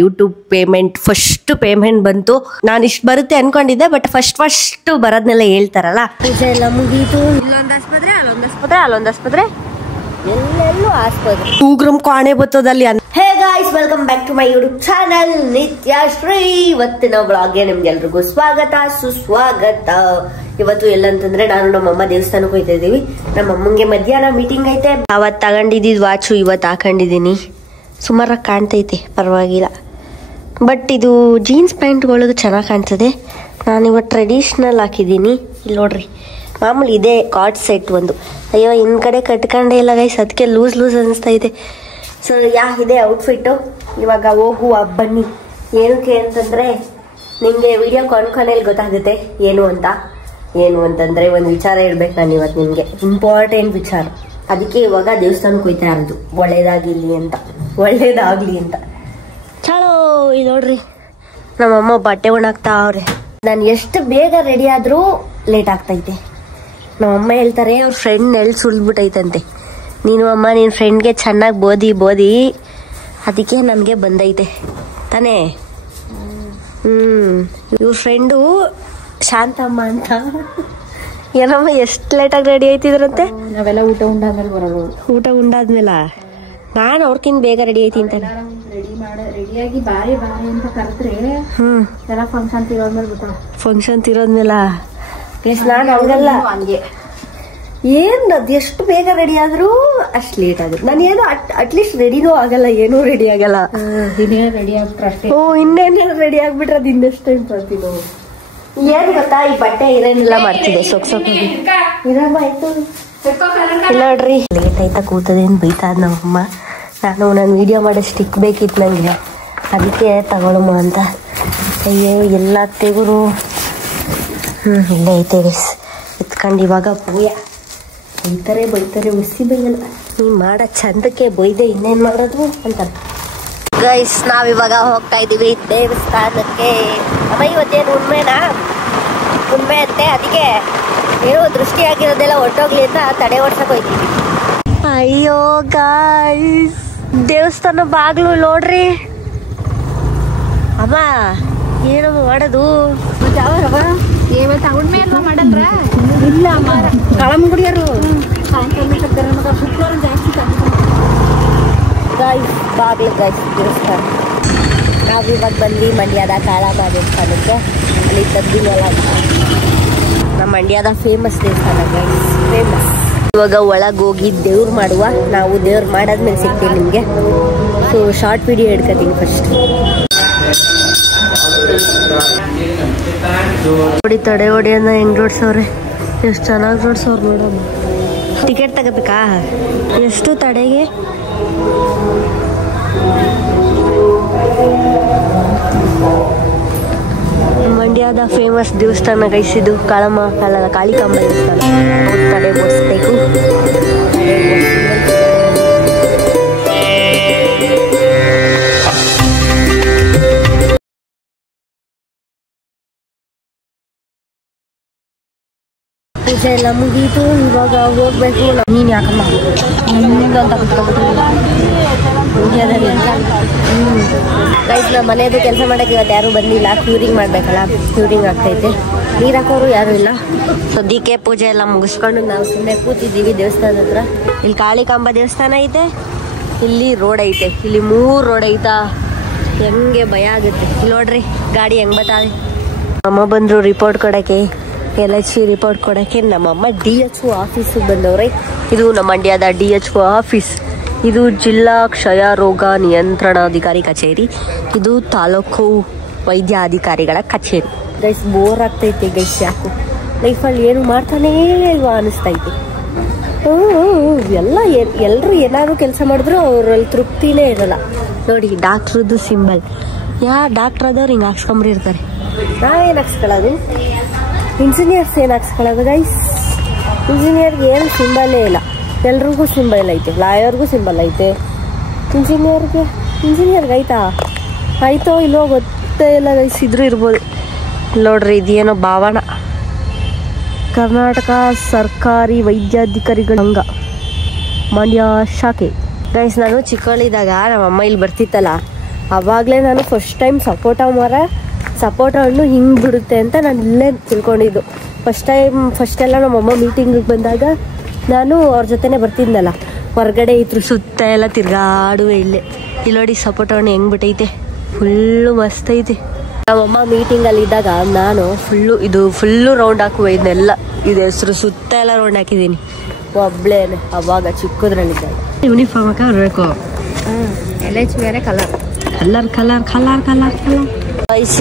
YouTube payment first payment ಬಂತು. ನಾನು ಇಷ್ಟು ಬರುತ್ತೆ ಅನ್ಕೊಂಡಿದ್ದೆ, ಬಟ್ ಫಸ್ಟ್ ಬರೋದ್ನೆಲ್ಲ ಹೇಳ್ತಾರಲ್ಲ. ಪೂಜೆ ಎಲ್ಲ ಮುಗೀತು. ಇಲ್ಲೊಂದು ಆಸ್ಪತ್ರೆ, ಅಲ್ಲೊಂದು ಆಸ್ಪತ್ರೆ, ಎಲ್ಲೆಲ್ಲೂ ಆಸ್ಪತ್ರೆ. 2 ಗ್ರಾಮ್ ಕಾಣೆ ಬರ್ತದಲ್ಲಿ. Hey guys, welcome back to my YouTube channel Nityashree. ಇವತ್ತಿನ ಬ್ಲಾಗ್ಗೆ ನಿಮ್ಗೆಲ್ರಿಗೂ ಸ್ವಾಗತ ಸುಸ್ವಾಗತ. ಇವತ್ತು ಎಲ್ಲಂತಂದ್ರೆ ನಾನು ನಮ್ಮಮ್ಮ ದೇವಸ್ಥಾನಕ್ಕೆ ಹೋಗ್ತಾ ಇದೀವಿ. ನಮ್ಮಮ್ಮಂಗೆ ಮಧ್ಯಾಹ್ನ ಮೀಟಿಂಗ್ ಐತೆ. ಅವತ್ತು ತಗೊಂಡಿದ್ದಿದ್ ವಾಚು ಇವತ್ತು ಹಾಕೊಂಡಿದೀನಿ. ಸುಮಾರಾಗಿ ಕಾಣ್ತೈತೆ, ಪರವಾಗಿಲ್ಲ. ಬಟ್ ಇದು ಜೀನ್ಸ್ ಪ್ಯಾಂಟ್ಗಳಿಗೆ ಚೆನ್ನಾಗಿ ಕಾಣ್ತದೆ. ನಾನಿವತ್ತು ಟ್ರೆಡಿಷ್ನಲ್ ಹಾಕಿದ್ದೀನಿ. ಇಲ್ಲಿ ನೋಡ್ರಿ, ಮಾಮೂಲಿ ಇದೆ ಕಾರ್ಡ್ ಸೆಟ್ ಒಂದು. ಅಯ್ಯೋ, ಇನ್ ಕಡೆ ಕಟ್ಕೊಂಡೇ ಇಲ್ಲ ಗೈಸ್, ಅದಕ್ಕೆ ಲೂಸ್ ಅನಿಸ್ತಾ ಇದೆ. ಸೊ ಇದೆ ಔಟ್ಫಿಟ್ಟು. ಇವಾಗ ಹೋಗುವ ಬನ್ನಿ. ಏನಕ್ಕೆ ಅಂತಂದರೆ ನಿಮಗೆ ವಿಡಿಯೋ ಕೊನೆಯಲ್ಲಿ ಗೊತ್ತಾಗುತ್ತೆ ಏನು ಅಂತಂದರೆ ಒಂದು ವಿಚಾರ ಹೇಳ್ಬೇಕು ನಾನು ಇವತ್ತು ನಿಮಗೆ, ಇಂಪಾರ್ಟೆಂಟ್ ವಿಚಾರ. ಅದಕ್ಕೆ ಇವಾಗ ದೇವಸ್ಥಾನಕ್ಕೆ ಹೋಗ್ತಾ ಇರೋದು, ಒಳ್ಳೇದಾಗ್ಲಿ ಅಂತ. ಚಲೋ. ಇದು ನೋಡ್ರಿ, ನಮ್ಮಮ್ಮ ಬಟ್ಟೆ ಒಣಗ್ತಾ ಅವ್ರೆ. ನಾನು ಎಷ್ಟು ಬೇಗ ರೆಡಿ ಆದ್ರೂ ಲೇಟ್ ಆಗ್ತೈತೆ. ನಮ್ಮಮ್ಮ ಹೇಳ್ತಾರೆ ಅವ್ರ ಫ್ರೆಂಡ್ ನೆಲ್ ಸುಳ್ಬಿಟ್ಟೈತಂತೆ. ನೀನು ಅಮ್ಮ ನಿನ್ನ ಫ್ರೆಂಡ್ಗೆ ಚೆನ್ನಾಗಿ ಬೋದಿ ಅದಕ್ಕೆ ನನಗೆ ಬಂದೈತೆ ತಾನೇ. ಇವ್ರ ಫ್ರೆಂಡು ಶಾಂತಮ್ಮ ಅಂತ. ಏನಮ್ಮ ಎಷ್ಟು ಲೇಟಾಗಿ ರೆಡಿ ಆಯ್ತಿದ್ರಂತೆ. ನಾವೆಲ್ಲ ಊಟ ಉಂಡಾದ್ಮೇಲೆ ಬರೋದು. ಊಟ ಉಂಡಾದ್ಮೇಲೆ ನಾನು ಅವ್ರಕಿಂತ ಬೇಗ ರೆಡಿ ಐತಿ ಅಂತ ರೆಡಿಯಾಗಿ ಬಾರಿ ಅಂತ ಕರೆದ್ರೆ ಎಲ್ಲ ಫಂಕ್ಷನ್ ತಿರೋದ್ಮೇಲೆ ನಾನು ಹಂಗಲ್ಲ. ಏನ್ ಅದು ಎಷ್ಟು ಬೇಗ ರೆಡಿ ಆದ್ರೂ ಅಷ್ಟು ಲೇಟ್ ಆಗುತ್ತೆ. ನಾನು ಏನು ಅಟ್ಲೀಸ್ಟ್ ರೆಡಿನೂ ಆಗಲ್ಲ, ಏನೂ ರೆಡಿ ಆಗಲ್ಲ. ರೆಡಿ ಆಗ್ಬಿಟ್ರೆ ಅಷ್ಟೇ. ಇನ್ನೇನ ರೆಡಿ ಆಗ್ಬಿಟ್ರೆ ಅದು ಇನ್ನೆಷ್ಟು ಟೈಮ್ ಬರ್ತೀವಿ. ಏನ್ ಗೊತ್ತಾ, ಈ ಬಟ್ಟೆ ಇರೇನೆಲ್ಲ ಮಾಡ್ತಿದೆ ಸೊಕ್ಕಾಗಿ ಇರಮ್ಮ. ಆಯ್ತು ನೋಡ್ರಿ, ಲೇಟ್ ಆಯ್ತಾ ಕೂತದೇನು ಬೈತಾ ನಮ್ಮಮ್ಮ. ನಾನು ವಿಡಿಯೋ ಮಾಡೋ ಸ್ಟಿಕ್ ಬೇಕಿತ್ತು ನನಗೆ, ಅದಕ್ಕೆ ತಗೊಳಮ್ಮ ಅಂತ. ಅಯ್ಯೋ ಎಲ್ಲ ತೆಗುರು ಇಲ್ಲೇ ಐತೆ ಗೈಸ್. ಎತ್ಕೊಂಡು ಇವಾಗ ಬೈತಾರೆ ಉಸಿ ಬೈಯಲ್ಲ. ನೀ ಮಾಡೋ ಚಂದಕ್ಕೆ ಬೈದೆ ಇನ್ನೇನು ಮಾಡೋದು ಅಂತ. ಗೈಸ್, ನಾವಿವಾಗ ಹೋಗ್ತಾ ಇದ್ದೀವಿ ದೇವಸ್ಥಾನಕ್ಕೆ. ಅಮ್ಮ ಇವತ್ತೇನು ಉಣ್ಮೆ ಅಂತೆ, ಅದಕ್ಕೆ ಏನೋ ದೃಷ್ಟಿ ಆಗಿರೋದೆಲ್ಲ ಹೊಟ್ಟೋಗ್ಲಿ ಅಂತ ತಡೆ ಓಡ್ಸಕ್ ಹೋಗ್ತೀವಿ. ಅಯ್ಯೋ ಗಾಯ್ಸ್, ದೇವಸ್ಥಾನ ಬಾಗ್ಲು ನೋಡ್ರಿ. ಅಮ್ಮ ಏನೋ ಮಾಡೋದು ಇವತ್ತು ಉಣ್ಮೆ ಅಲ್ವಾ ಮಾಡಲ್ರ? ಇಲ್ಲ ಅಮ್ಮ, ಕಳಂಗುಡಿಯರು ಶುಕ್ರವಾರ ಜಾಸ್ತಿ ಗಾಯ್ಸ್. ಬಾಗ್ಲು ಗಾಯ್ಸ್ ದೇವಸ್ಥಾನ. ನಾವು ಇವಾಗ ಬಂದು ಮಂಡ್ಯದ ಕಾಳಮ್ಮ ದೇವಸ್ಥಾನಕ್ಕೆ. ಅಲ್ಲಿ ತದ್ದಿನಲ್ಲ ನಮ್ಮ ಮಂಡ್ಯದ ಫೇಮಸ್ ದೇವಸ್ಥಾನ ಗೈಸ್, ಫೇಮಸ್. ಇವಾಗ ಒಳಗೆ ಹೋಗಿ ದೇವ್ರು ಮಾಡುವ. ನಾವು ದೇವ್ರು ಮಾಡಾದ್ಮೇಲೆ ಸಿಗ್ತೀವಿ ನಿಮಗೆ. ಸೊ ಶಾರ್ಟ್ ವಿಡಿಯೋ ಹಿಡ್ಕೊತೀನಿ ಫಸ್ಟ್. ನೋಡಿ ತಡೆ ಹೊಡಿಯೋಣ ಹೆಂಗ್ ಜೋಡ್ಸವ್ರೆ, ಎಷ್ಟು ಚೆನ್ನಾಗಿ ಜೋಡ್ಸವ್ರು ನೋಡಮ್ಮ. ಟಿಕೆಟ್ ತಗೋಬೇಕಾ? ಎಷ್ಟು ತಡೆಗೆ? ಮಂಡ್ಯದ ಫೇಮಸ್ ದೇವಸ್ಥಾನ ಗೈಸಿದು ಕಾಳಮ್ಮ ಅಲ್ಲ ಕಾಳಿಕಾಂಬ ದೇವಸ್ಥಾನ. ತಡೆ ಬೋಡಿಸ್ಬೇಕು. ಪೂಜೆ ಎಲ್ಲ ಮುಗೀತು, ಇವಾಗ ಹೋಗ್ಬೇಕು. ನೀನು ಯಾಕಮ್ಮ ನಿಮ್ಮಿಂದ ಅಂತ ಗೈಸ್, ನಮ್ಮ ಮನೆಯದು ಕೆಲಸ ಮಾಡೋಕ್ಕೆ ಇವತ್ತು ಯಾರೂ ಬಂದಿಲ್ಲ. ಕ್ಯೂರಿಂಗ್ ಮಾಡಬೇಕಲ್ಲ, ಕ್ಯೂರಿಂಗ್ ಆಗ್ತೈತೆ. ನೀರು ಹಾಕೋರು ಯಾರೂ ಇಲ್ಲ. ಸದ್ಯಕ್ಕೆ ಪೂಜೆ ಎಲ್ಲ ಮುಗಿಸ್ಕೊಂಡು ನಾವು ಸುಮ್ಮನೆ ಕೂತಿದ್ದೀವಿ ದೇವಸ್ಥಾನದ ಹತ್ರ. ಇಲ್ಲಿ ಕಾಳಿಕಾಂಬ ದೇವಸ್ಥಾನ ಐತೆ, ಇಲ್ಲಿ ರೋಡ್ ಐತೆ. ಇಲ್ಲಿ 3 ರೋಡ್ ಐತಾ. ಹೆಂಗೆ ಭಯ ಆಗುತ್ತೆ. ಇಲ್ಲಿ ನೋಡ್ರಿ ಗಾಡಿ ಹೆಂಗ್ ಬತ್ತಾವೆ. ಅಮ್ಮ ಬಂದರು ರಿಪೋರ್ಟ್ ಕೊಡೋಕ್ಕೆ, LHC ರಿಪೋರ್ಟ್ ಕೊಡೋಕ್ಕೆ. ನಮ್ಮಮ್ಮ DHO ಆಫೀಸಿಗೆ ಬಂದವ್ರೆ. ಇದು ನಮ್ಮ ಮಂಡ್ಯದ DHO ಆಫೀಸ್. ಇದು ಜಿಲ್ಲಾ ಕ್ಷಯ ರೋಗ ನಿಯಂತ್ರಣಾಧಿಕಾರಿ ಕಚೇರಿ. ಇದು ತಾಲೂಕು ವೈದ್ಯಾಧಿಕಾರಿಗಳ ಕಚೇರಿ. ಗೈಸ್ ಬೋರ್ ಆಗ್ತೈತೆ ಗೈಸ್, ಯಾಕು ಲೈಫಲ್ಲಿ ಏನು ಮಾಡ್ತಾನೇ ಇಲ್ವಾ ಅನಿಸ್ತೈತೆ. ಎಲ್ಲರೂ ಏನಾದ್ರು ಕೆಲಸ ಮಾಡಿದ್ರು ಅವರಲ್ಲಿ ತೃಪ್ತಿನೇ ಇರಲ್ಲ. ನೋಡಿ ಡಾಕ್ಟ್ರದ್ದು ಸಿಂಬಲ್. ಡಾಕ್ಟರ್ ಆದವ್ರು ಹಿಂಗೆ ಹಾಕ್ಸ್ಕೊಂಬಿಟ್ಟಿರ್ತಾರೆ. ನಾವೇನು ಹಾಕ್ಸ್ಕೊಳ್ಳೋದು? ಇಂಜಿನಿಯರ್ಸ್ ಏನು ಹಾಕ್ಸ್ಕೊಳ್ಳೋದು ಗೈಸ್? ಇಂಜಿನಿಯರ್ಗೆ ಏನು ಸಿಂಬಲೇ ಇಲ್ಲ. ಎಲ್ರಿಗೂ ಸಿಂಬಲ್ ಐತೆ. ಲಾಯರ್ಗೂ ಸಿಂಬಲ್ ಐತೆ. ಇಂಜಿನಿಯರ್ಗೆ ಆಯ್ತೋ ಇಲ್ಲೋ ಗೊತ್ತೇ ಇಲ್ಲ ಗೈಸ್. ಇದ್ರೂ ಇರ್ಬೋದು. ನೋಡ್ರಿ, ಇದೇನೋ ಭಾವನ ಕರ್ನಾಟಕ ಸರ್ಕಾರಿ ವೈದ್ಯಾಧಿಕಾರಿಗಳ ಅಂಗ ಮಂಡ್ಯ ಶಾಖೆ. ಗೈಸ್, ನಾನು ಚಿಕ್ಕವಳಿದ್ದಾಗ ನಮ್ಮಮ್ಮ ಇಲ್ಲಿ ಬರ್ತಿತ್ತಲ್ಲ, ಆವಾಗಲೇ ನಾನು ಫಸ್ಟ್ ಟೈಮ್ ಸಪೋಟ ಹಣ್ಣು ಹಿಂಗೆ ಬಿಡುತ್ತೆ ಅಂತ ನಾನು ಇಲ್ಲೇ ತಿಳ್ಕೊಂಡಿದ್ದು. ಫಸ್ಟೆಲ್ಲ ನಮ್ಮಮ್ಮ ಮೀಟಿಂಗಿಗೆ ಬಂದಾಗ ನಾನು ಅವ್ರ ಜೊತೆನೇ ಬರ್ತಿದ್ನಲ್ಲ, ಹೊರಗಡೆ ಇದ್ರ ಸುತ್ತ ಎಲ್ಲ ತಿರ್ಗಾಡುವೆ ಇಲ್ಲಿ ನೋಡಿ ಸಪೋಟ ಹಣ್ಣು ಹೆಂಗೆ ಬಿಟ್ಟೈತೆ, ಫುಲ್ಲು ಮಸ್ತ್ ಐತಿ. ನಮ್ಮಮ್ಮ ಮೀಟಿಂಗಲ್ಲಿ ಇದ್ದಾಗ ನಾನು ಫುಲ್ಲು ರೌಂಡ್ ಹಾಕುವೆ ಇದನ್ನೆಲ್ಲ, ಇದು ಹೆಸರು ಸುತ್ತ ಎಲ್ಲ ರೌಂಡ್ ಹಾಕಿದ್ದೀನಿ ಒಬ್ಳೇನೆ. ಅವಾಗ ಚಿಕ್ಕದ್ರಲ್ಲಿದ್ದಾಗ ಯೂನಿಫಾರ್ಮ್ ಹಾಕಬೇಕು, ಬೇರೆ ಕಲರ್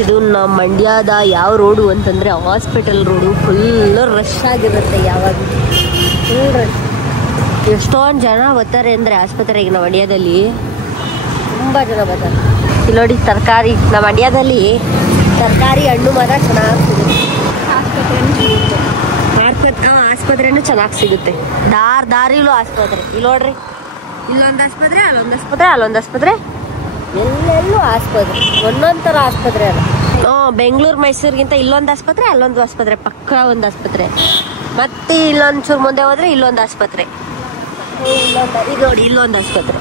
ಇದು ನಮ್ಮ ಮಂಡ್ಯದ ಯಾವ ರೋಡು ಅಂತಂದ್ರೆ ಹಾಸ್ಪಿಟಲ್ ರೋಡು. ಫುಲ್ ರಶ್ ಆಗಿರುತ್ತೆ, ಯಾವಾಗ ಫುಲ್ ರಶ್. ಎಷ್ಟೊಂದು ಜನ ಬರ್ತಾರೆ ಅಂದರೆ ಆಸ್ಪತ್ರೆಗೆ ನಮ್ಮ ಮಂಡ್ಯದಲ್ಲಿ ತುಂಬ ಜನ ಬರ್ತಾರೆ. ಇಲ್ಲಿ ನೋಡಿ ತರಕಾರಿ, ನಮ್ಮ ಮಂಡ್ಯದಲ್ಲಿ ತರಕಾರಿ ಹಣ್ಣು ಮಾತ್ರ ಚೆನ್ನಾಗಿ ಸಿಗುತ್ತೆ. ಆಸ್ಪತ್ರೆನೂ ಚೆನ್ನಾಗಿ ಸಿಗುತ್ತೆ, ದಾರಿಲೂ ಆಸ್ಪತ್ರೆ. ಇಲ್ಲಿ ನೋಡ್ರಿ, ಇಲ್ಲೊಂದು ಆಸ್ಪತ್ರೆ, ಅಲ್ಲೊಂದು ಆಸ್ಪತ್ರೆ, ಎಲ್ಲೆಲ್ಲೂ ಆಸ್ಪತ್ರೆ, ಒಂದೊಂದು ಥರ ಆಸ್ಪತ್ರೆ ಅಲ್ಲ. ಬೆಂಗಳೂರು ಮೈಸೂರಿಗಿಂತ ಇಲ್ಲೊಂದು ಆಸ್ಪತ್ರೆ, ಅಲ್ಲೊಂದು ಆಸ್ಪತ್ರೆ, ಪಕ್ಕ ಒಂದು ಆಸ್ಪತ್ರೆ. ಮತ್ತೆ ಇಲ್ಲೊಂದು ಚೂರು ಮುಂದೆ ಹೋದ್ರೆ ಇಲ್ಲೊಂದು ಆಸ್ಪತ್ರೆ, ಇದು ನೋಡಿ ಇಲ್ಲೊಂದು ಆಸ್ಪತ್ರೆ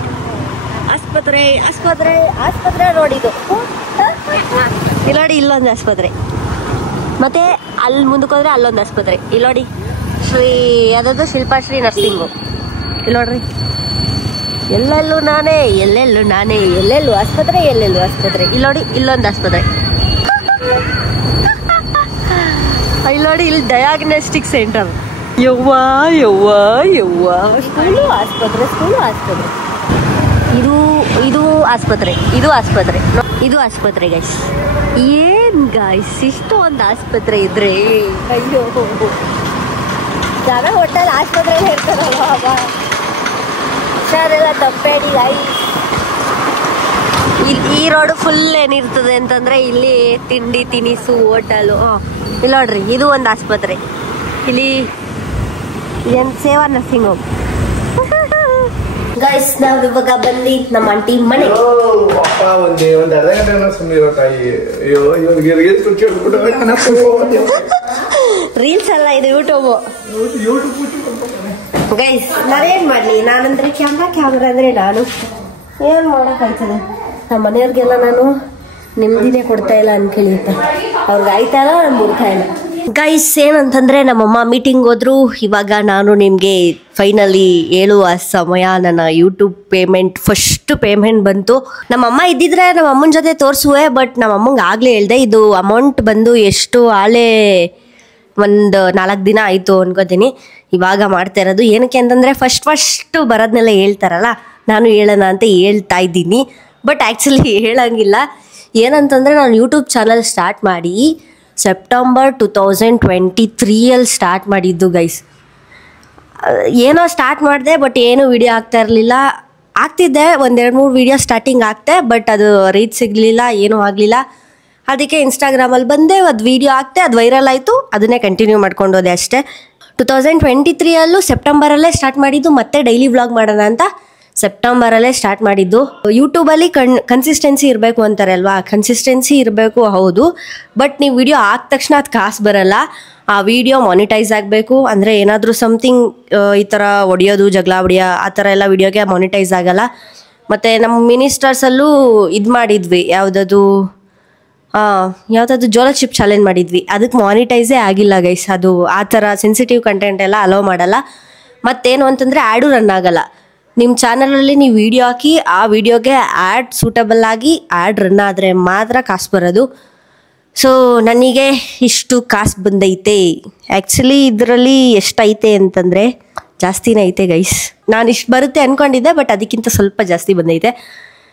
ನೋಡಿದು. ಇಲ್ಲಿ ನೋಡಿ ಇಲ್ಲೊಂದು ಆಸ್ಪತ್ರೆ, ಮತ್ತೆ ಅಲ್ಲಿ ಮುಂದಕ್ಕೆ ಹೋದ್ರೆ ಅಲ್ಲೊಂದು ಆಸ್ಪತ್ರೆ. ಇಲ್ಲಿ ನೋಡಿ ಶಿಲ್ಪಾಶ್ರೀ ನರ್ಸಿಂಗು. ಇಲ್ಲಿ ನೋಡ್ರಿ, ಎಲ್ಲೆಲ್ಲೂ ನಾನೇ, ಎಲ್ಲೆಲ್ಲೂ ಆಸ್ಪತ್ರೆ. ಇಲ್ಲಿ ನೋಡಿ ಇಲ್ಲೊಂದು ಆಸ್ಪತ್ರೆ. ಇಲ್ಲಿ ನೋಡಿ ಇಲ್ಲಿ ಡಯಾಗ್ನೋಸ್ಟಿಕ್ ಸೆಂಟರ್. ಯವ್ವ ಸ್ಕೂಲು ಆಸ್ಪತ್ರೆ. ಇದು ಆಸ್ಪತ್ರೆ ಗೈಸ್. ಏನ್ ಗೈಸ್ ಇಷ್ಟು ಒಂದು ಆಸ್ಪತ್ರೆ ಇದ್ರೆ, ಅಯ್ಯೋ ಜನ ಹೋಟೆಲ್ ಆಸ್ಪತ್ರೆ ಇರ್ತಾರಲ್ಲ, ಹುಷಾರೆಲ್ಲ ತಪ್ಪೇಡಿ ಗೈಸ್. ಈ ರೋಡು ಫುಲ್ ಏನಿರ್ತದೆ ಅಂತಂದ್ರೆ ಇಲ್ಲಿ ತಿಂಡಿ ತಿನಿಸು ಹೋಟೆಲು. ಇಲ್ಲಿ ನೋಡ್ರಿ, ಇದು ಒಂದು ಆಸ್ಪತ್ರೆ. ಇಲ್ಲಿ ಸೇವಾ ನರ್ಸಿಂಗ್ ಹೋಮ್. ಗೈಸ್ ನಾವು ಇವಾಗ ಬಂದು ನಮ್ಮ ಆಂಟಿ ಮನೆ. ರೀಲ್ಸ್ ಅಲ್ಲ, ಇದು ಯೂಟ್ಯೂಬ್. ಗೈಸ್ ನಾನೇನ್ ಮಾಡ್ಲಿ, ನಾನಂದ್ರೆ ಕ್ಯಾಮ್ರಾ ಅಂದ್ರೆ ನಾನು ಏನ್ ಮಾಡಕ್ಕಾಯ್ತದೆ. ನಮ್ಮ ಮನೆಯವ್ರಿಗೆಲ್ಲ ನಾನು ನೆಮ್ಮದಿನೇ ಕೊಡ್ತಾ ಇಲ್ಲ ಅನ್ಕೇಳಿರ್ತಾರೆ, ಅವ್ರಿಗೆ ಆಯ್ತಾ ಇಲ್ಲ, ನಾನು ಬಿಡ್ತಾ ಇಲ್ಲ. ಗೈಸ್ ಏನಂತಂದ್ರೆ ನಮ್ಮಮ್ಮ ಮೀಟಿಂಗ್ ಹೋದ್ರು. ಇವಾಗ ನಾನು ನಿಮಗೆ ಫೈನಲಿ ಹೇಳುವ ಸಮಯ. ನನ್ನ ಯೂಟ್ಯೂಬ್ ಫಸ್ಟ್ ಪೇಮೆಂಟ್ ಬಂತು. ನಮ್ಮಮ್ಮ ಇದ್ದಿದ್ರೆ ನಮ್ಮ ಅಮ್ಮನ ಜೊತೆ ತೋರಿಸುವೆ, ಬಟ್ ನಮ್ಮಮ್ಮಂಗೆ ಆಗಲೇ ಹೇಳ್ದೆ. ಇದು ಅಮೌಂಟ್ ಬಂದು ಎಷ್ಟು ಆಳೆ ಒಂದು 4 ದಿನ ಆಯಿತು ಅನ್ಕೋತೀನಿ. ಇವಾಗ ಮಾಡ್ತಾ ಇರೋದು ಏನಕ್ಕೆ ಅಂತಂದರೆ ಫಸ್ಟ್ ಬರೋದನ್ನೆಲ್ಲ ಹೇಳ್ತಾರಲ್ಲ, ನಾನು ಹೇಳೋಣ ಅಂತ ಹೇಳ್ತಾ ಇದ್ದೀನಿ. ಬಟ್ ಆ್ಯಕ್ಚುಲಿ ಹೇಳೋಂಗಿಲ್ಲ. ಏನಂತಂದರೆ ನಾನು ಯೂಟ್ಯೂಬ್ ಚಾನಲ್ ಸ್ಟಾರ್ಟ್ ಮಾಡಿ ಸೆಪ್ಟೆಂಬರ್ 2023 ಸ್ಟಾರ್ಟ್ ಮಾಡಿದ್ದು ಗೈಸ್. ಏನೋ ಸ್ಟಾರ್ಟ್ ಮಾಡಿದೆ, ಬಟ್ ಏನೂ ವಿಡಿಯೋ ಆಗ್ತಿದ್ದೆ. 1-2-3 ವಿಡಿಯೋ ಸ್ಟಾರ್ಟಿಂಗ್ ಆಗ್ತೆ, ಬಟ್ ಅದು ರೀಚ್ ಸಿಗಲಿಲ್ಲ, ಏನೂ ಆಗಲಿಲ್ಲ. ಅದಕ್ಕೆ ಇನ್ಸ್ಟಾಗ್ರಾಮಲ್ಲಿ ಬಂದೆ, ಅದು ವಿಡಿಯೋ ಆಗ್ತೆ, ಅದು ವೈರಲ್ ಆಯಿತು, ಅದನ್ನೇ ಕಂಟಿನ್ಯೂ ಮಾಡ್ಕೊಂಡು ಹೋದೆ ಅಷ್ಟೇ. 2023 ಸೆಪ್ಟೆಂಬರಲ್ಲೇ ಸ್ಟಾರ್ಟ್ ಮಾಡಿದ್ದು. ಮತ್ತೆ ಡೈಲಿ ವ್ಲಾಗ್ ಮಾಡೋಣ ಅಂತ ಸೆಪ್ಟೆಂಬರಲ್ಲೇ ಸ್ಟಾರ್ಟ್ ಮಾಡಿದ್ದು. ಯೂಟ್ಯೂಬಲ್ಲಿ ಕನ್ಸಿಸ್ಟೆನ್ಸಿ ಇರಬೇಕು ಅಂತಾರೆ ಅಲ್ವಾ, ಕನ್ಸಿಸ್ಟೆನ್ಸಿ ಇರಬೇಕು ಹೌದು. ಬಟ್ ನೀವು ವಿಡಿಯೋ ಆದ ತಕ್ಷಣ ಅದು ಕಾಸು ಬರಲ್ಲ. ಆ ವಿಡಿಯೋ ಮಾನಿಟೈಸ್ ಆಗಬೇಕು. ಅಂದರೆ ಏನಾದರೂ ಸಮಥಿಂಗ್ ಈ ಥರ ಜಗಳ ಹೊಡಿಯೋ ಆ ಥರ ಎಲ್ಲ ವಿಡಿಯೋಗೆ ಮಾನಿಟೈಸ್ ಆಗಲ್ಲ. ಮತ್ತು ನಮ್ಮ ಮಿನಿಸ್ಟರ್ಸಲ್ಲೂ ಇದು ಮಾಡಿದ್ವಿ, ಯಾವುದದು ಜೋಲೋ ಚಿಪ್ ಚಾಲೆಂಜ್ ಮಾಡಿದ್ವಿ. ಅದಕ್ಕೆ ಮಾನಿಟೈಸೇ ಆಗಿಲ್ಲ ಗೈಸ್. ಅದು ಆ ಥರ ಸೆನ್ಸಿಟಿವ್ ಕಂಟೆಂಟ್ ಎಲ್ಲ ಅಲೋ ಮಾಡಲ್ಲ. ಮತ್ತೇನು ಅಂತಂದರೆ ಆ್ಯಡು ರನ್ ಆಗಲ್ಲ. ನಿಮ್ಮ ಚಾನಲಲ್ಲಿ ನೀವು ವಿಡಿಯೋ ಹಾಕಿ ಆ ವಿಡಿಯೋಗೆ ಆ್ಯಡ್ ಸೂಟಬಲ್ ಆಗಿ ಆ್ಯಡ್ ರನ್ ಆದರೆ ಮಾತ್ರ ಕಾಸು ಬರೋದು. ಸೊ ನನಗೆ ಇಷ್ಟು ಕಾಸು ಬಂದೈತೆ. ಆ್ಯಕ್ಚುಲಿ ಇದರಲ್ಲಿ ಎಷ್ಟೈತೆ ಅಂತಂದರೆ ಜಾಸ್ತಿನೇ ಐತೆ ಗೈಸ್. ನಾನು ಇಷ್ಟು ಬರುತ್ತೆ ಅಂದ್ಕೊಂಡಿದ್ದೆ, ಬಟ್ ಅದಕ್ಕಿಂತ ಸ್ವಲ್ಪ ಜಾಸ್ತಿ ಬಂದೈತೆ.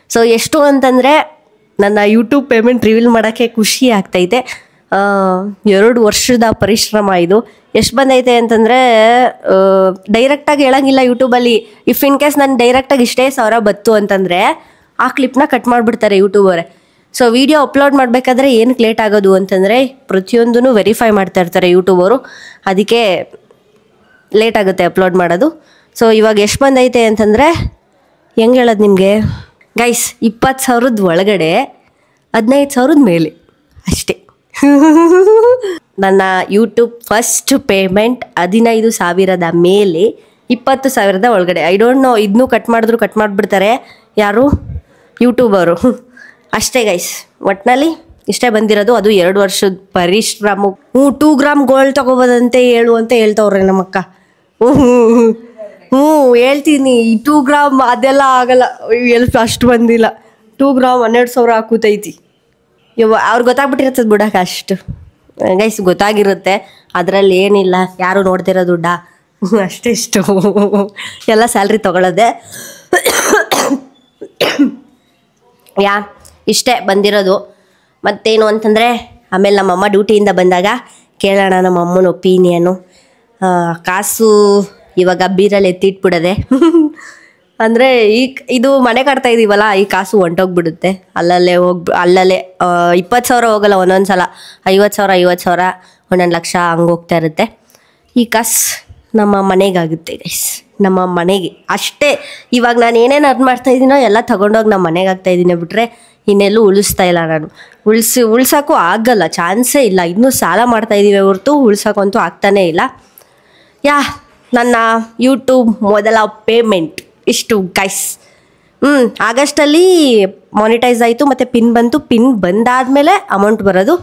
ಸೊ ಎಷ್ಟು ಅಂತಂದರೆ ನನ್ನ ಯೂಟ್ಯೂಬ್ ಪೇಮೆಂಟ್ ರಿವೀಲ್ ಮಾಡೋಕ್ಕೆ ಖುಷಿ ಆಗ್ತೈತೆ. 2 ವರ್ಷದ ಪರಿಶ್ರಮ ಇದು. ಎಷ್ಟು ಬಂದೈತೆ ಅಂತಂದರೆ ಡೈರೆಕ್ಟಾಗಿ ಹೇಳೋಂಗಿಲ್ಲ ಯೂಟ್ಯೂಬಲ್ಲಿ. ಇಫ್ ಇನ್ ಕೇಸ್ ನಾನು ಡೈರೆಕ್ಟಾಗಿ ಇಷ್ಟೇ 1000 ಬತ್ತು ಅಂತಂದರೆ ಆ ಕ್ಲಿಪ್ನ ಕಟ್ ಮಾಡಿಬಿಡ್ತಾರೆ ಯೂಟ್ಯೂಬರೇ. ಸೊ ವಿಡಿಯೋ ಅಪ್ಲೋಡ್ ಮಾಡಬೇಕಾದ್ರೆ ಏನಕ್ಕೆ ಲೇಟ್ ಆಗೋದು ಅಂತಂದರೆ ಪ್ರತಿಯೊಂದೂ ವೆರಿಫೈ ಮಾಡ್ತಾ ಇರ್ತಾರೆ ಯೂಟ್ಯೂಬರು, ಅದಕ್ಕೆ ಲೇಟ್ ಆಗುತ್ತೆ ಅಪ್ಲೋಡ್ ಮಾಡೋದು. ಸೊ ಇವಾಗ ಎಷ್ಟು ಬಂದೈತೆ ಅಂತಂದರೆ ಹೆಂಗೆ ಹೇಳೋದು ನಿಮಗೆ ಗೈಸ್, 20,000 ಒಳಗಡೆ 15,000 ಮೇಲೆ ಅಷ್ಟೇ. ನನ್ನ ಯೂಟ್ಯೂಬ್ ಫಸ್ಟ್ ಪೇಮೆಂಟ್ 15,000 ಮೇಲೆ 20,000 ಒಳಗಡೆ. ಐ ಡೋಂಟ್ ನೋ, ಇದನ್ನೂ ಕಟ್ ಮಾಡಿಬಿಡ್ತಾರೆ ಯಾರು ಯೂಟ್ಯೂಬರು. ಅಷ್ಟೇ ಗೈಸ್, ಒಟ್ನಲ್ಲಿ ಇಷ್ಟೇ ಬಂದಿರೋದು. ಅದು 2 ವರ್ಷದ ಪರಿಶ್ರಮ. 2 ಗ್ರಾಮ್ ಗೋಲ್ಡ್ ತಗೋಬೋದಂತೆ ಅಂತ ಹೇಳ್ತವ್ರೆ ನಮ್ಮಕ್ಕ. ಹೇಳ್ತೀನಿ. 2 ಗ್ರಾಮ್ ಅದೆಲ್ಲ ಆಗಲ್ಲ, ಎಲ್ಲಿ ಅಷ್ಟು ಬಂದಿಲ್ಲ. 2 ಗ್ರಾಮ್ 12,000 ಹಾಕುತ್ತೈತಿ. ಅವ್ರಿಗೆ ಗೊತ್ತಾಗ್ಬಿಟ್ಟಿರ್ತದೆ ಬಿಡಕ್ಕೆ ಅಷ್ಟು ಗೈಸ್, ಗೊತ್ತಾಗಿರುತ್ತೆ. ಅದರಲ್ಲಿ ಏನಿಲ್ಲ, ಯಾರು ನೋಡ್ತಿರೋ ದುಡ್ಡ ಅಷ್ಟೇ. ಇಷ್ಟು ಎಲ್ಲ ಸ್ಯಾಲ್ರಿ ತೊಗೊಳೋದೆ. ಇಷ್ಟೇ ಬಂದಿರೋದು. ಮತ್ತೇನು ಅಂತಂದರೆ ಆಮೇಲೆ ನಮ್ಮಮ್ಮ ಡ್ಯೂಟಿಯಿಂದ ಬಂದಾಗ ಕೇಳೋಣ ನಮ್ಮಮ್ಮನ ಒಪಿನಿಯನು. ಕಾಸು ಇವಾಗ ಬೀರಲ್ಲಿ ಎತ್ತಿಟ್ಬಿಡೋದೆ. ಅಂದರೆ ಇದು ಮನೆ ಕಟ್ತಾ ಇದ್ದೀವಲ್ಲ, ಈ ಕಾಸು ಹೊಂಟೋಗ್ಬಿಡುತ್ತೆ. ಅಲ್ಲಲ್ಲೇ 20,000 ಹೋಗಲ್ಲ ಒಂದೊಂದು ಸಲ, 50,000 1 ಲಕ್ಷ ಹಂಗೆ ಹೋಗ್ತಾ ಇರುತ್ತೆ. ಈ ಕಾಸು ನಮ್ಮ ಮನೆಗಾಗುತ್ತೆ ಗೈಸ್, ನಮ್ಮ ಮನೆಗೆ ಅಷ್ಟೇ. ಇವಾಗ ನಾನು ಏನೇನು ಅರ್ನ್ ಮಾಡ್ತಾ ಇದ್ದೀನೋ ಎಲ್ಲ ತೊಗೊಂಡೋಗಿ ನಮ್ಮ ಮನೆಗೆ ಆಗ್ತಾಯಿದ್ದೀನಿ ಬಿಟ್ಟರೆ ಇನ್ನೆಲ್ಲೂ ಉಳಿಸ್ತಾ ಇಲ್ಲ ನಾನು. ಉಳ್ಸೋಕ್ಕೂ ಆಗಲ್ಲ, ಚಾನ್ಸೇ ಇಲ್ಲ. ಇನ್ನೂ ಸಾಲ ಮಾಡ್ತಾಯಿದ್ದೀವಿ ಹೊರತು ಉಳ್ಸೋಕ್ಕಂತೂ ಆಗ್ತಾನೇ ಇಲ್ಲ. ನನ್ನ ಯೂಟ್ಯೂಬ್ ಮೊದಲ ಪೇಮೆಂಟ್ ಇಷ್ಟು ಗೈಸ್. ಆಗಸ್ಟಲ್ಲಿ ಮಾನಿಟೈಸ್ ಆಯಿತು, ಮತ್ತು ಪಿನ್ ಬಂತು. ಪಿನ್ ಬಂದಾದಮೇಲೆ ಅಮೌಂಟ್ ಬರೋದು.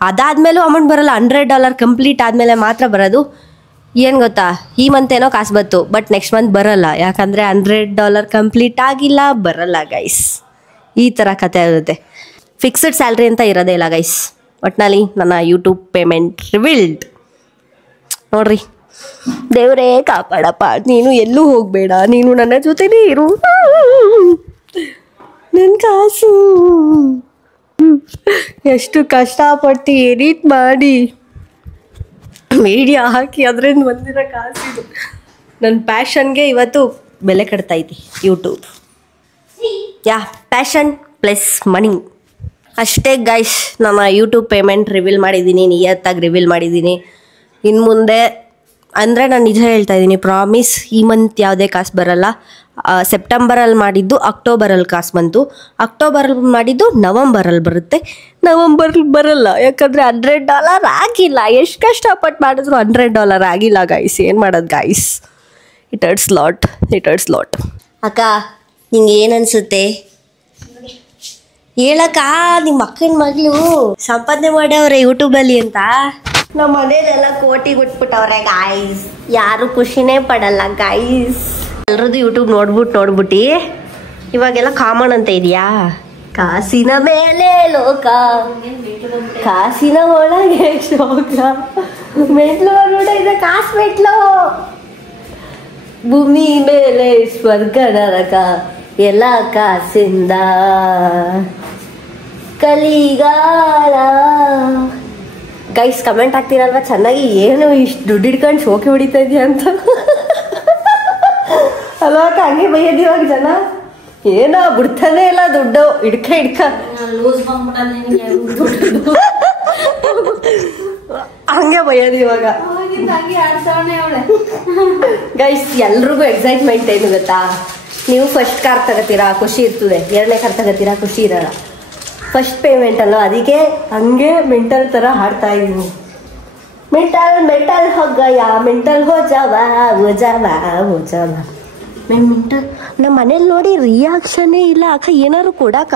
ಅದಾದಮೇಲೂ ಅಮೌಂಟ್ ಬರೋಲ್ಲ. $100 ಕಂಪ್ಲೀಟ್ ಆದಮೇಲೆ ಮಾತ್ರ ಬರೋದು. ಏನು ಗೊತ್ತಾ, ಈ ಮಂತ್ ಏನೋ ಕಾಸು ಬಂತು, ಬಟ್ ನೆಕ್ಸ್ಟ್ ಮಂತ್ ಬರೋಲ್ಲ. ಯಾಕಂದರೆ $100 ಕಂಪ್ಲೀಟ್ ಆಗಿಲ್ಲ, ಬರೋಲ್ಲ ಗೈಸ್. ಈ ಥರ ಕತೆ ಆಗುತ್ತೆ. ಫಿಕ್ಸ್ಡ್ ಸ್ಯಾಲ್ರಿ ಅಂತ ಇರೋದೇ ಇಲ್ಲ ಗೈಸ್. ಒಟ್ಟಿನಲ್ಲಿ ನನ್ನ ಯೂಟ್ಯೂಬ್ ಪೇಮೆಂಟ್ ರಿವೀಲ್ಡ್. ನೋಡ್ರಿ, ದೇವರೇ ಕಾಪಾಡಪ್ಪ, ನೀನು ಎಲ್ಲೂ ಹೋಗಬೇಡ, ನೀನು ನನ್ನ ಜೊತೆನೇ ಇರು. ನನ್ನ ಕಾಸು ಎಷ್ಟು ಕಷ್ಟಪಟ್ಟು ಎಡಿಟ್ ಮಾಡಿ ಮೀಡಿಯಾ ಹಾಕಿ ಅದರಿಂದ ಬಂದಿರೋ ಕಾಸಿದು ನನ್ನ ಪ್ಯಾಷನ್ಗೆ ಇವತ್ತು ಬೆಲೆ ಕಟ್ತೈತಿ ಯೂಟ್ಯೂಬ್. ಪ್ಯಾಷನ್ ಪ್ಲಸ್ ಮನಿ ಅಷ್ಟೇ ಗೈಸ್. ನನ್ನ ಯೂಟ್ಯೂಬ್ ಪೇಮೆಂಟ್ ರಿವೀಲ್ ಮಾಡಿದ್ದೀನಿ, ನಿಯತ್ತಾಗಿ ರಿವೀಲ್ ಮಾಡಿದ್ದೀನಿ. ಇನ್ನು ಮುಂದೆ ಅಂದರೆ ನಾನು ನಿಜ ಹೇಳ್ತಾ ಇದ್ದೀನಿ, ಪ್ರಾಮಿಸ್, ಈ ಮಂತ್ ಯಾವುದೇ ಕಾಸು ಬರೋಲ್ಲ. ಸೆಪ್ಟೆಂಬರಲ್ಲಿ ಮಾಡಿದ್ದು ಅಕ್ಟೋಬರಲ್ಲಿ ಕಾಸು ಬಂತು, ಅಕ್ಟೋಬರಲ್ಲಿ ಮಾಡಿದ್ದು ನವಂಬರಲ್ಲಿ ಬರುತ್ತೆ. ನವಂಬರಲ್ಲಿ ಬರೋಲ್ಲ, ಯಾಕಂದರೆ $100 ಆಗಿಲ್ಲ. ಎಷ್ಟು ಕಷ್ಟಪಟ್ಟು ಮಾಡಿದ್ರು $100 ಆಗಿಲ್ಲ ಗೈಸ್. ಏನು ಮಾಡೋದು ಗೈಸ್, ಇಟ್ ಹರ್ಟ್ಸ್ ಲಾಟ್. ಅಕ್ಕ, ನಿಂಗೆ ಏನು ಅನಿಸುತ್ತೆ ಹೇಳಕ್ಕ? ನಿಮ್ಮ ಅಕ್ಕನ ಮಗಳು ಸಂಪಾದನೆ ಮಾಡ್ಯವ್ರೆ ಯೂಟ್ಯೂಬಲ್ಲಿ ಅಂತ. ನಮ್ಮ ಮನೇಲೆಲ್ಲ ಕೋಟಿ ಬಿಟ್ಬಿಟ್ಟವ್ರೆ ಗಾಯ್ಸ್. ಯಾರು ಖುಷಿನೇ ಪಡಲ್ಲ ಗಾಯ್ಸ್. ಎಲ್ರದ್ದು ಯೂಟ್ಯೂಬ್ ನೋಡ್ಬಿಟ್ಟು ಇವಾಗೆಲ್ಲ ಕಾಮನ್ ಅಂತ ಇದೆಯಾ? ಕಾಸಿನ ಮೇಲೆ ಲೋಕ, ಕಾಸಿನ ಒಳಗೆ ಶೋಕ. ಮೆಟ್ಲು ನೋಡ, ಇದೆ ಕಾಸು ಮೆಟ್ಲು. ಭೂಮಿ ಮೇಲೆ ಸ್ವರ್ಗ ನರಕ, ಎಲ್ಲ ಕಾಸಿಂದ ಕಲಿಗಾಲ. ಗೈಸ್ ಕಮೆಂಟ್ ಹಾಕ್ತೀರಲ್ವ ಚೆನ್ನಾಗಿ, ಏನು ಇಷ್ಟು ದುಡ್ಡು ಹಿಡ್ಕೊಂಡು ಶೋಕಿ ಹೊಡಿತಾ ಇದೆಯಾ ಅಂತ ಅಲ್ವಾ? ಹಂಗೆ ಬೈಯದಿವಾಗ ಜನ, ಏನೋ ಬಿಡ್ತಾನೆ ಇಲ್ಲ ದುಡ್ಡು. ಹಿಡ್ಕ ಹಂಗೆ ಬೈಯೋದು ಇವಾಗ ಗೈಸ್. ಎಲ್ರಿಗೂ ಎಕ್ಸೈಟ್ಮೆಂಟ್ ಏನು ಗೊತ್ತಾ? ನೀವು ಫಸ್ಟ್ ಕಾರ್ ತಗೋತೀರಾ, ಖುಷಿ ಇರ್ತದೆ. 2ನೇ ಕಾರ್ ತಗೋತೀರಾ, ಖುಷಿ ಇರಲ್ಲ. ಫಸ್ಟ್ ಪೇಮೆಂಟ್ ಅಲ್ವ, ಅದಕ್ಕೆ ಹಂಗೆ ಮೆಂಟಲ್ ಥರ ಹಾಡ್ತಾ ಇದ್ದೀನಿ. ಮೆಂಟಲ್ ಹೋಗಯ್ಯ, ಮೆಂಟಲ್ ಹೋ ಜಾವ ಮೆಂಟಲ್. ನಮ್ಮ ಮನೇಲಿ ನೋಡಿ ರಿಯಾಕ್ಷನ್ನೇ ಇಲ್ಲ. ಅಕ್ಕ ಏನಾದ್ರು ಕೊಡಕ್ಕ?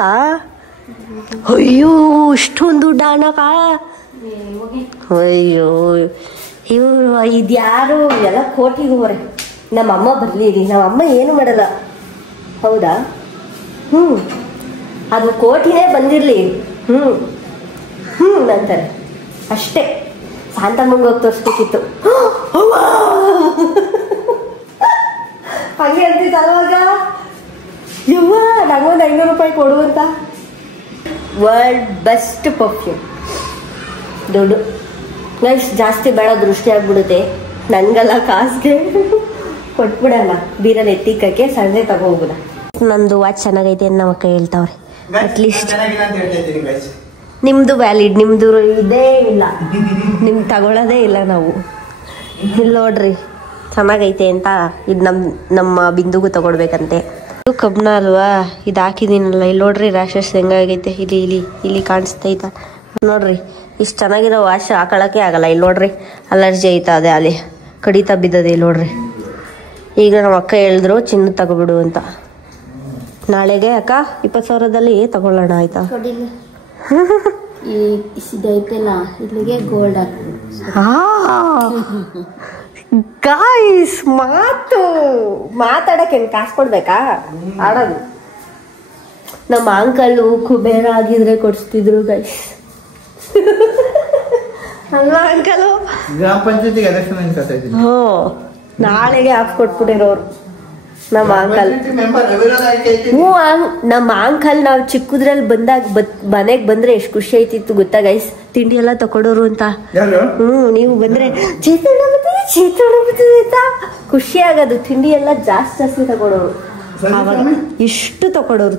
ಅಯ್ಯೋ ಇಷ್ಟೊಂದು ದುಡ್ಡು ಅನ್ನಕ್ಕ? ಅಯ್ಯೋ ಇದ್ಯಾರು ಎಲ್ಲ ಕೋಟಿಗೆ ಹೋರೆ. ನಮ್ಮಮ್ಮ ಬರ್ಲಿರಿ, ನಮ್ಮಮ್ಮ ಏನು ಮಾಡಲ್ಲ. ಹೌದಾ? ಅದು ಕೋಟಿನೇ ಬಂದಿರಲಿ, ಅಂತಾರೆ ಅಷ್ಟೇ. ಶಾಂತಮ್ಮಂಗೆ ಹೋಗಿ ತೋರಿಸ್ಬೇಕಿತ್ತು. ಹಂಗೆ ಅಂತಿದ್ದಲ್ವಾಗ, ಯವ್ವ ನಂಗೊಂದು $500 ಕೊಡು ಅಂತ. ವರ್ಲ್ಡ್ ಬೆಸ್ಟ್ ಪರ್ಫ್ಯೂಮ್ ದುಡ್ಡು ಗೈಸ್. ಜಾಸ್ತಿ ಬೇಡ, ದೃಷ್ಟಿ ಆಗ್ಬಿಡುತ್ತೆ. ನನಗೆಲ್ಲ ಕಾಸಿಗೆ ಕೊಟ್ಬಿಡಲ್ಲ, ಬೀರಲ್ಲಿ ಎತ್ತಿಕ್ಕಕ್ಕೆ ಸಂಜೆ ತಗೋಬೋದ. ನಂದು ವಾಚ್ ಚೆನ್ನಾಗೈತೆ ಅಂತ ನಮ್ಮ ಅಕ್ಕ ಹೇಳ್ತಾವ್ರೆ. ಅಟ್ಲೀಸ್ಟ್ ನಿಮ್ಮದು ವ್ಯಾಲಿಡ್, ನಿಮ್ಮದು ಇದೇ ಇಲ್ಲ, ನಿಮ್ಗೆ ತಗೊಳ್ಳೋದೇ ಇಲ್ಲ ನಾವು. ಇಲ್ಲಿ ನೋಡ್ರಿ ಚೆನ್ನಾಗೈತೆ ಅಂತ ಇದು ನಮ್ಮ ಬಿಂದುಗೂ ತಗೊಳ್ಬೇಕಂತೆ. ಇದು ಕಬ್ಬಣ ಅಲ್ವಾ, ಇದು ಹಾಕಿದ್ದೀನಲ್ಲ, ಇಲ್ಲಿ ನೋಡ್ರಿ ರ್ಯಾಷಸ್ ಹೆಂಗಾಗೈತೆ. ಇಲ್ಲಿ ಕಾಣಿಸ್ತೈತ ನೋಡ್ರಿ. ಇಷ್ಟು ಚೆನ್ನಾಗಿರೋ ವಾಶ್ ಹಾಕೊಳ್ಳೋಕ್ಕೆ ಆಗಲ್ಲ. ಇಲ್ಲಿ ನೋಡ್ರಿ ಅಲರ್ಜಿ ಐತಾ, ಅದೇ ಅಲ್ಲಿ ಕಡಿತಾ ಬಿದ್ದದೆ. ಇಲ್ಲಿ ನೋಡ್ರಿ. ಈಗ ನಮ್ಮ ಅಕ್ಕ ಹೇಳಿದ್ರು ಚಿನ್ನ ತಗೊಬಿಡು ಅಂತ. ನಾಳೆಗೆ ಅಕ್ಕ 20,000ದಲ್ಲಿ ತಗೊಳ್ಳೋಣ ಆಯ್ತಾ? ಇದೈತಲ್ಲ ಇಲ್ಲಿಗೆ ಗೋಲ್ಡ್ ಹಾಕ್ತೀವಿ. ಗಾಯ್ಸ್ ಮಾತಾಡಕ್ಕೆ ಕಾಸು ಕೊಡ್ಬೇಕಾ? ಆಡೋದು ನಮ್ಮ ಅಂಕಲ್ ಕುಬೇರ ಆಗಿದ್ರೆ ಕೊಡಿಸ್ತಿದ್ರು ಗೈಸ್ ಅಲ್ವಾ ಅಂಕಲ್? ಗ್ರಾಮ ಪಂಚಾಯತಿಗೆ ಎಲೆಕ್ಷನ್ ನಾಳೆಗೆ ಹಾಕಿ ಕೊಟ್ಬಿಟ್ಟಿರೋರು ನಮ್ಮ ಅಂಕಲ್. ನಮ್ಮ ಅಂಕಲ್ ನಾವು ಚಿಕ್ಕದ್ರಲ್ಲಿ ಬಂದಾಗ ಮನೆಗ್ ಬಂದ್ರೆ ಎಷ್ಟು ಖುಷಿ ಆಯ್ತಿತ್ತು ಗೊತ್ತಾ ಗೈಸ್, ತಿಂಡಿ ಎಲ್ಲ ತಕೊಡೋರು ಅಂತ. ನೀವು ಬಂದ್ರೆ ಅಂತ ಖುಷಿ ಆಗೋದು. ತಿಂಡಿ ಎಲ್ಲ ಜಾಸ್ತಿ ತಗೊಡೋರು. ಇಷ್ಟು ತಕೊಡೋರು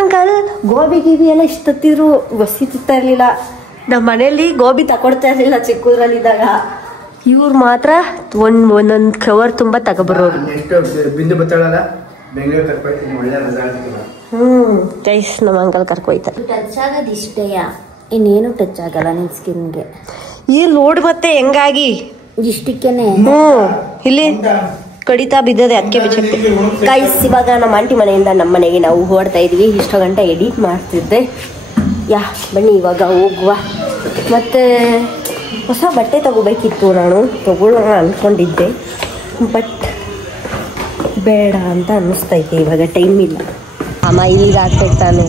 ಅಂಕಲ್. ಗೋಬಿ ಗೀಬಿ ಎಲ್ಲ ಇಷ್ಟು ತತ್ತಿದ್ರು, ಬಸ್ಸಿ ತಿಂತಾ ಇರ್ಲಿಲ್ಲ. ನಮ್ಮ ಮನೇಲಿ ಗೋಬಿ ತಕೊಡ್ತಾ ಇರ್ಲಿಲ್ಲ ಚಿಕ್ಕದ್ರಲ್ಲಿದ್ದಾಗ. ಇವ್ರು ಮಾತ್ರ ಒಂದೊಂದ್ ಕವರ್ ತುಂಬಾ ತಗೊಬರೋರು. ಗೈಸ್ ನಮ್ಮ ಅಂಕಲ್ ಕರ್ಕೊಯ್ತಾರೆ. ಟಚ್ ಆಗೋದು ಇಷ್ಟೇಯ, ಇನ್ನೇನು ಟಚ್ ಆಗಲ್ಲ ನಿನ್ ಸ್ಕಿನ್ಗೆ. ಈ ಲೋಡ್ ಮತ್ತೆ ಹೆಂಗಾಗಿ ಇಷ್ಟಕ್ಕೇನೆ ಇಲ್ಲಿ ಕಡಿತಾ ಬಿದ್ದದೆ, ಅದಕ್ಕೆ ಬಿಚ್ಚಕ್ಕೆ. ಗೈಸ್ ಇವಾಗ ನಮ್ಮ ಆಂಟಿ ಮನೆಯಿಂದ ನಮ್ಮ ಮನೆಗೆ ನಾವು ಹೊರಡ್ತಾ ಇದೀವಿ. ಇಷ್ಟು ಗಂಟೆ ಎಡಿಟ್ ಮಾಡ್ತಿದ್ದೆ. ಬನ್ನಿ ಇವಾಗ ಹೋಗುವ. ಮತ್ತೆ ಹೊಸ ಬಟ್ಟೆ ತಗೋಬೇಕಿತ್ತು, ನಾನು ತಗೊಳ್ಳೋಣ ಅನ್ಕೊಂಡಿದ್ದೆ, ಬಟ್ ಬೇಡ ಅಂತ ಅನ್ನಿಸ್ತೈತೆ. ಇವಾಗ ಟೈಮ್ ಇಲ್ಲ. ಅಮ್ಮ ಇಲ್ಲಿಗೆ ಆಗ್ತೈತೆ ತಾನು.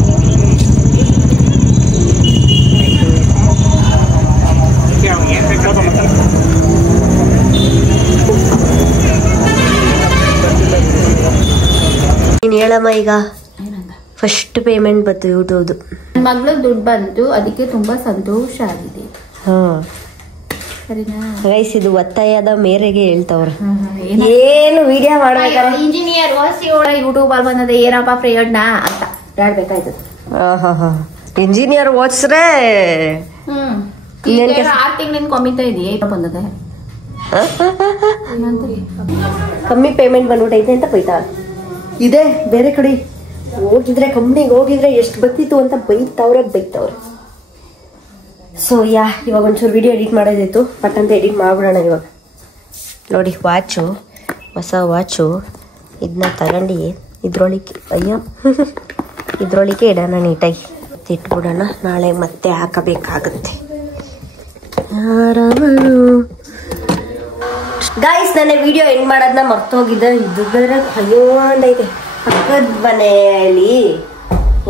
ನೀನು ಹೇಳಮ್ಮ, ಈಗ ಫಸ್ಟ್ ಪೇಮೆಂಟ್ ಬಂತು ಯೂಟ್ಯೂಬ್ದು. ನನ್ನ ಮಗಳು ದುಡ್ಡು ಬಂತು, ಅದಕ್ಕೆ ತುಂಬಾ ಸಂತೋಷ ಆಗಿದೆ. ಗೈಸ್ ಇದು ಒತ್ತಾಯದ ಮೇರೆಗೆ ಹೇಳ್ತವ್ರೆ. ಏನು ವಿಡಿಯೋ ಮಾಡ್ಬೇಕಾರೆ ಇಂಜಿನಿಯರ್ ಯೂಟ್ಯೂಬ್ ಅಲ್ಲಿ ಬಂದದೆ ಏನಪ್ಪ ಪ್ರಯೋಜನ ಅಂತ ಹೇಳ್ಬೇಕಾಯ್ತದ. ಇಂಜಿನಿಯರ್ ಓದಿಸ್ರೆ 6 ತಿಂಗಳಿಂದ ಕಮ್ಮಿತಾ ಇದೆಯಾ ಬಂದದೆ. ಕಮ್ಮಿ ಪೇಮೆಂಟ್ ಬಂದ್ಬಿಟ್ಟೈತೆ ಅಂತ ಬೈತಾ ಇದೆ. ಬೇರೆ ಕಡೆ ಹೋಗಿದ್ರೆ ಕಂಪ್ನಿಗೆ ಹೋಗಿದ್ರೆ ಎಷ್ಟು ಬರ್ತಿತ್ತು ಅಂತ ಬೈತವ್ರೆ. ಸೊ ಇವಾಗ ಒಂಚೂರು ವಿಡಿಯೋ ಎಡಿಟ್ ಮಾಡೋದಿತ್ತು, ಬಟ್ ಅಂತ ಎಡಿಟ್ ಮಾಡ್ಬಿಡೋಣ. ಇವಾಗ ನೋಡಿ ವಾಚು, ಹೊಸ ವಾಚು. ಇದನ್ನ ತಗೊಂಡು ಇದ್ರೊಳಗೆ ಇಡೋಣ, ನೀಟಾಗಿ ಇಟ್ಬಿಡೋಣ. ನಾಳೆ ಮತ್ತೆ ಹಾಕಬೇಕಾಗುತ್ತೆ. ಗೈಸ್ ನನ್ನ ವಿಡಿಯೋ ಎಂಡ್ ಮಾಡೋದನ್ನ ಮರ್ತೋಗಿದ್ದೆ. ಇದು ಬೇರೆ ಅಯ್ಯೋ ಅಂದೈತೆ. ಪಕ್ಕದ ಮನೆಯಲ್ಲಿ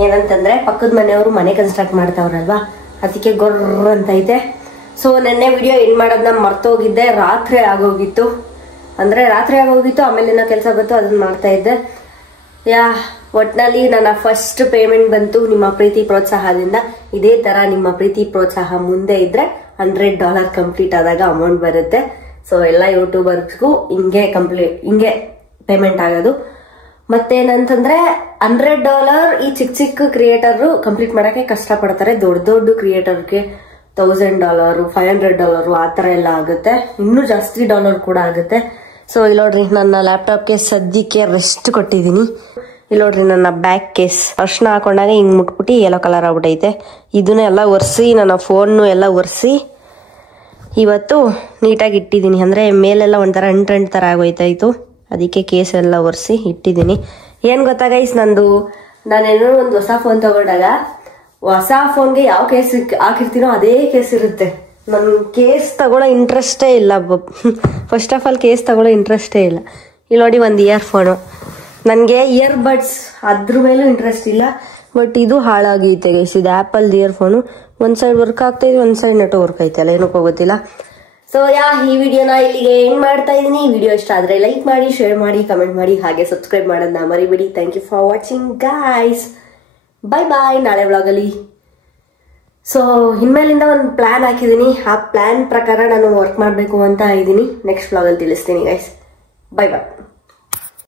ಏನಂತಂದ್ರೆ ಪಕ್ಕದ ಮನೆಯವರು ಮನೆ ಕನ್ಸ್ಟ್ರಕ್ಟ್ ಮಾಡ್ತಾವ್ರಲ್ವಾ, ಅದಕ್ಕೆ ಗೊರ್ರ ಅಂತೈತೆ. ಸೊ ನೆನ್ನೆ ವಿಡಿಯೋ ಎಂಡ್ ಮಾಡೋದನ್ನ ಮರ್ತೋಗಿದ್ದೆ. ರಾತ್ರಿ ಆಗೋಗಿತ್ತು. ಆಮೇಲೆ ಏನೋ ಕೆಲಸ ಬಂತು, ಅದನ್ನ ಮಾಡ್ತಾ ಇದ್ದೆ. ಒಟ್ನಲ್ಲಿ ನನ್ನ ಫಸ್ಟ್ ಪೇಮೆಂಟ್ ಬಂತು ನಿಮ್ಮ ಪ್ರೀತಿ ಪ್ರೋತ್ಸಾಹದಿಂದ. ಇದೇ ತರ ನಿಮ್ಮ ಪ್ರೀತಿ ಪ್ರೋತ್ಸಾಹ ಮುಂದೆ ಇದ್ರೆ $100 ಕಂಪ್ಲೀಟ್ ಆದಾಗ ಅಮೌಂಟ್ ಬರುತ್ತೆ. ಸೊ ಎಲ್ಲ ಯೂಟ್ಯೂಬರ್ಸ್ಗೂ ಹಿಂಗೆ ಪೇಮೆಂಟ್ ಆಗೋದು. ಮತ್ತೇನಂತಂದ್ರೆ $100 ಈ ಚಿಕ್ಕ ಕ್ರಿಯೇಟರ್ ಕಂಪ್ಲೀಟ್ ಮಾಡಕ್ಕೆ ಕಷ್ಟ ಪಡ್ತಾರೆ. ದೊಡ್ಡ ಕ್ರಿಯೇಟರ್ಗೆ $1000, $500 ಆ ತರ ಎಲ್ಲ ಆಗುತ್ತೆ. ಇನ್ನೂ ಜಾಸ್ತಿ ಡಾಲರ್ ಕೂಡ ಆಗುತ್ತೆ. ಸೊ ಇಲ್ಲಿ ನೋಡ್ರಿ, ನನ್ನ ಲ್ಯಾಪ್ಟಾಪ್ಗೆ ಸದ್ಯಕ್ಕೆ ರೆಸ್ಟ್ ಕೊಟ್ಟಿದ್ದೀನಿ. ಇಲ್ಲಿ ನೋಡ್ರಿ, ನನ್ನ ಬ್ಯಾಕ್ ಕೇಸ್ ಅರ್ಶನ ಹಾಕೊಂಡಾಗ ಹಿಂಗ್ ಮುಟ್ಬಿಟ್ಟು ಯೆಲ್ಲೋ ಕಲರ್ ಆಗ್ಬಿಟ್ಟೈತೆ. ಇದನ್ನ ಎಲ್ಲ ಒರೆಸಿ, ನನ್ನ ಫೋನ್ ಎಲ್ಲ ಒರೆಸಿ ಇವತ್ತು ನೀಟಾಗಿ ಇಟ್ಟಿದ್ದೀನಿ. ಅಂದ್ರೆ ಮೇಲೆಲ್ಲ ಒಂಥರ ಅಂಟು ತರ ಆಗೋಯ್ತಾಯ್ತು, ಅದಕ್ಕೆ ಕೇಸ್ ಎಲ್ಲ ಒರೆಸಿ ಇಟ್ಟಿದ್ದೀನಿ. ಏನ್ ಗೊತ್ತಾ ಗೈಸ್, ನಾನೇನೋ ಒಂದು ಹೊಸ ಫೋನ್ ತಗೊಂಡಾಗ ಹೊಸ ಫೋನ್ಗೆ ಯಾವ ಕೇಸ್ ಹಾಕಿರ್ತೀನೋ ಅದೇ ಕೇಸ್ ಇರುತ್ತೆ. ನನ್ ಕೇಸ್ ತಗೊಳ್ಳೋ ಇಂಟ್ರೆಸ್ಟೇ ಇಲ್ಲ. ಫಸ್ಟ್ ಆಫ್ ಆಲ್ ಕೇಸ್ ತಗೊಳ್ಳೋ ಇಂಟ್ರೆಸ್ಟೇ ಇಲ್ಲ. ಇಲ್ಲಿ ನೋಡಿ, ಒಂದು ಇಯರ್ಫೋನು, ನನಗೆ ಇಯರ್ ಬಡ್ಸ್ ಅದ್ರ ಮೇಲೂ ಇಂಟ್ರೆಸ್ಟ್ ಇಲ್ಲ. ಬಟ್ ಇದು ಹಾಳಾಗೈತೆ ಗೈಸ್. ಇದು ಆಪಲ್ ಇಯರ್ಫೋನು. ಒಂದ್ ಸೈಡ್ ವರ್ಕ್ ಆಗ್ತೈತೆ, ಒಂದ್ ಸೈಡ್ ನೆಟ್ ವರ್ಕ್ ಐತೆ, ಏನಕ್ಕೋ ಗೊತ್ತಿಲ್ಲ. ಸೊ ಈ ವಿಡಿಯೋನ ಇಲ್ಲಿಗೆ ಎಂಡ್ ಮಾಡ್ತಾ ಇದೀನಿ. ವಿಡಿಯೋ ಇಷ್ಟ ಆದ್ರೆ ಲೈಕ್ ಮಾಡಿ, ಶೇರ್ ಮಾಡಿ, ಕಮೆಂಟ್ ಮಾಡಿ, ಹಾಗೆ ಸಬ್ಸ್ಕ್ರೈಬ್ ಮಾಡೋದನ್ನ ಮರಿಬೇಡಿ. Thank you for watching guys. Bye. ನಾಳೆ ವ್ಲಾಗಲ್ಲಿ ಸೊ ಇನ್ಮೇಲಿಂದ ಒಂದು ಪ್ಲಾನ್ ಹಾಕಿದೀನಿ. ಆ ಪ್ಲಾನ್ ಪ್ರಕಾರ ನಾನು ವರ್ಕ್ ಮಾಡಬೇಕು ಅಂತ ಇದ್ದೀನಿ. ನೆಕ್ಸ್ಟ್ ವ್ಲಾಗಲ್ಲಿ ತಿಳಿಸ್ತೀನಿ ಗೈಸ್. ಬಾಯ್.